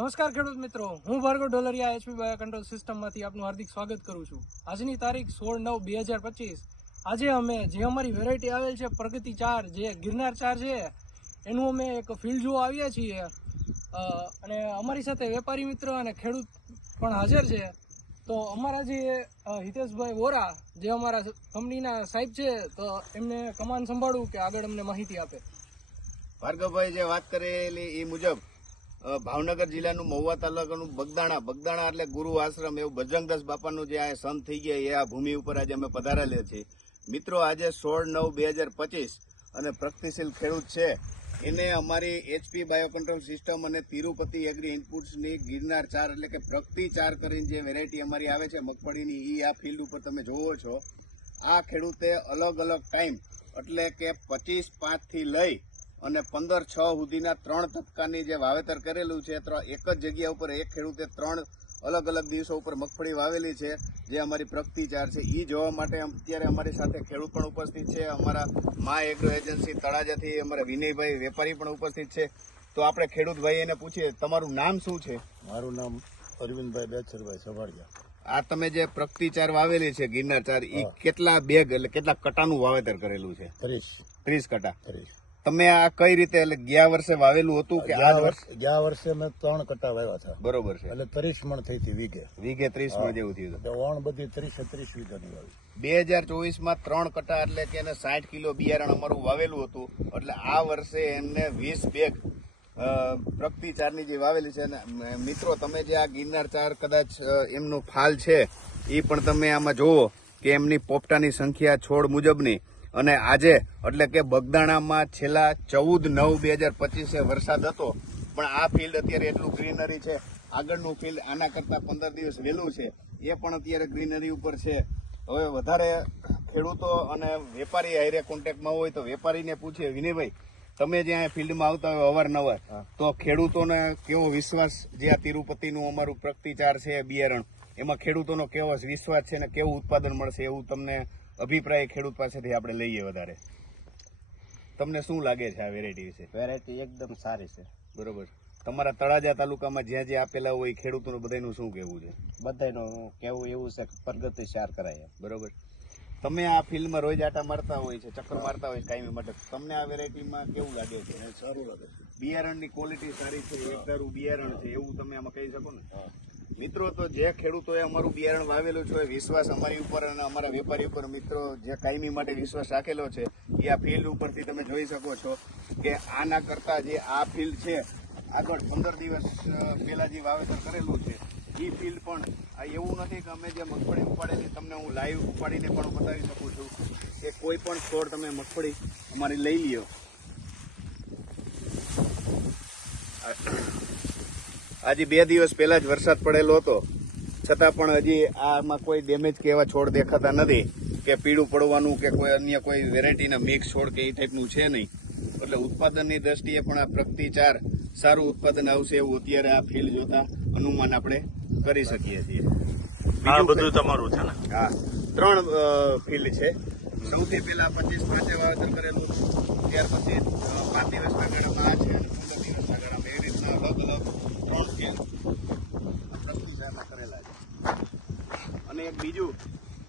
નમસ્કાર ખેડૂત મિત્રો, હું Bhargav Dolariya HP bio control સિસ્ટમમાંથી આપનું હાર્દિક સ્વાગત કરું છું. આજની તારીખ 16/9/2025. આજે અમે જે અમારી વેરાયટી આવેલ છે પ્રગતિ 4, જે ગિરનાર 4 છે, એનું અમે એક ફિલ્ડ જોવા આવ્યા છીએ અને અમારી સાથે વેપારી મિત્ર અને ખેડૂત પણ હાજર છે. તો અમારા જે હિતેશભાઈ વોરા, જે અમારા કંપનીના સાહેબ છે, તો એમને કમાન સંભાળવું કે આગળ અમને માહિતી આપે. ભાર્ગવભાઈ જે વાત કરેલી એ મુજબ ભાવનગર જિલ્લાનું મહુવા તાલુકાનું બગદાણા એટલે ગુરુ આશ્રમ એવું બજરંગદાસ બાપાનું જે આ સંત થઈ ગયા એ આ ભૂમિ ઉપર આજે અમે પધારેલા છીએ. મિત્રો, આજે 16/9/2025 અને પ્રગતિશીલ ખેડૂત છે એને અમારી એચપી બાયો કંટ્રોલ સિસ્ટમ અને તિરુપતિ એગ્રી ઇનપુટ્સની ગિરનાર 4 એટલે કે પ્રગતિ 4 કરીને જે વેરાયટી અમારી આવે છે મગફળીની, એ આ ફિલ્ડ ઉપર તમે જોવો છો. આ ખેડૂતે અલગ અલગ ટાઈમ એટલે કે 25/5 થી લઈ અને 15/6 સુધીના 3 તબક્કાની જે વાવેતર કરેલું છે, એક જ જગ્યા ઉપર એક ખેડૂતે 3 અલગ અલગ દિવસો ઉપર મગફળી વાવેલી છે, જે અમારી પ્રગતિ 4 છે. એ જોવા માટે અત્યારે અમારી સાથે ખેડૂત પણ ઉપસ્થિત છે. અમારા મા એગ્રો એજન્સી તળાજાથી અમારા વિનયભાઈ વેપારી પણ ઉપસ્થિત છે. તો આપણે ખેડૂતભાઈ એને પૂછીએ, તમારું નામ શું છે? મારું નામ અરવિંદભાઈ બેચરભાઈ સવાડિયા. આ તમે જે પ્રગતિ 4 વાવેલી છે ગિરનાર 4, એ કેટલા બેગ એટલે કેટલા કટાનું વાવેતર કરેલું છે? 30 કટા. તમે આ કઈ રીતે એટલે ગયા વર્ષે વાવેલું હતું કે આ વર્ષે? ગયા વર્ષે મેં 3 કટા વાવ્યા હતા. બરોબર છે. એટલે 30 મણ થઈ હતી વીઘે 30 મણ જેવું થયું હતું. વણ બધી 30 વીઘાની વાવી. 2024માં 3 કટા એટલે કે એને 60 કિલો બિયારણ અમારું વાવેલું હતું. એટલે આ વર્ષે એમને 20 બેગ પ્રગતિ 4ની જે વાવેલી છે. મિત્રો, તમે જે આ ગિરનાર 4 કદાચ એમનું ફાલ છે એ પણ તમે આમાં જોવો કે એમની પોપટાની સંખ્યા છોડ મુજબની. અને આજે એટલે કે બગદાણામાં છેલ્લા 14/9/2025 વરસાદ હતો, પણ આ ફિલ્ડ અત્યારે એટલું ગ્રીનરી છે. આગળનું ફિલ્ડ આના કરતા 15 દિવસ વહેલું છે, એ પણ અત્યારે ગ્રીનરી ઉપર છે. હવે વધારે ખેડૂતો અને વેપારી હારે કોન્ટેક્ટમાં હોય તો વેપારીને પૂછીએ. વિનયભાઈ, તમે જે આ ફિલ્ડમાં આવતા હોય અવારનવાર, તો ખેડૂતોને કેવો વિશ્વાસ, જે આ તિરુપતિનું અમારું પ્રગતિ 4 છે બિયારણ, એમાં ખેડૂતોનો કેવો વિશ્વાસ છે ને કેવું ઉત્પાદન મળશે એવું તમને અભિપ્રાય ખેડૂત પાસેથી આપણે લઈએ વધારે? તમને શું લાગે છે આ વેરાયટી વિશે? વેરાયટી એકદમ સારી છે. બરોબર. તમારા તળાજા તાલુકામાં જ્યાં જ્યાં આપેલા હોય ખેડૂતોનું બધાનું શું કહેવું છે? બધાનું કેવું એવું છે કે પ્રગતિ 4 કરાય. બરોબર. તમે આ ફિલ્ડમાં રોજ આટા મારતા હોય છે, ચક્કર મારતા હોય કાયમી માટે, તમને આ વેરાયટીમાં કેવું લાગે છે? સારું લાગે છે. બિયારણની ક્વોલિટી સારી છે, એકધારું બિયારણ છે એવું તમે આમાં કહી શકો ને? મિત્રો, તો જે ખેડૂતોએ અમારું બિયારણ વાવેલું છે, વિશ્વાસ અમારી ઉપર અને અમારા વેપારી ઉપર મિત્રો જે કાયમી માટે વિશ્વાસ રાખેલો છે, એ આ ફિલ્ડ ઉપરથી તમે જોઈ શકો છો કે આના કરતા જે આ ફિલ્ડ છે આગળ 15 દિવસ પહેલા જે વાવેતર કરેલું છે, એ ફિલ્ડ પણ એવું નથી કે અમે જે મગફળી ઉપાડેલી તમને હું લાઈવ ઉપાડીને પણ બતાવી શકું છું કે કોઈ પણ છોડ તમે મગફળી અમારી લઈ લ્યો. આજે 2 દિવસ પહેલા જ વરસાદ પડેલો હતો, છતાં પણ હજી આમાં કોઈ ડેમેજ કે એવા છોડ દેખાતા નથી કે પીળું પડવાનું કે કોઈ અન્ય કોઈ વેરાયટીના મિક્સ છોડ કે એ ટાઈપનું છે નહીં. એટલે ઉત્પાદનની દ્રષ્ટિએ પણ આ પ્રગતિ 4 સારું ઉત્પાદન આવશે એવું અત્યારે આ ફિલ્ડ જોતા અનુમાન આપણે કરી શકીએ છીએ. આ બધું તમારું છે ને? હા, 3 ફિલ્ડ છે. સૌથી પહેલા 25/5 વાવેતર કરેલું, ત્યાર પછી 5 દિવસના ગાળામાં આ છે અને 15 દિવસના ગાળામાં, એ રીતના અલગ અલગ 3 ફિલ્ડ પ્રગતિશીલમાં કરેલા છે. અને એક બીજું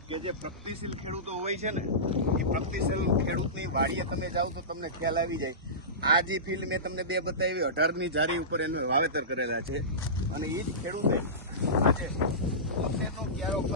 કે જે પ્રગતિશીલ ખેડૂતો હોય છે ને, એ પ્રગતિશીલ ખેડૂતની વાડીએ તમે જાઓ તો તમને ખ્યાલ આવી જાય. આ જે ફિલ્ડ મેં તમને 2 બતાવી, 18ની જારી ઉપર એને વાવેતર કરેલા છે. અને એ જ ખેડૂતે આજે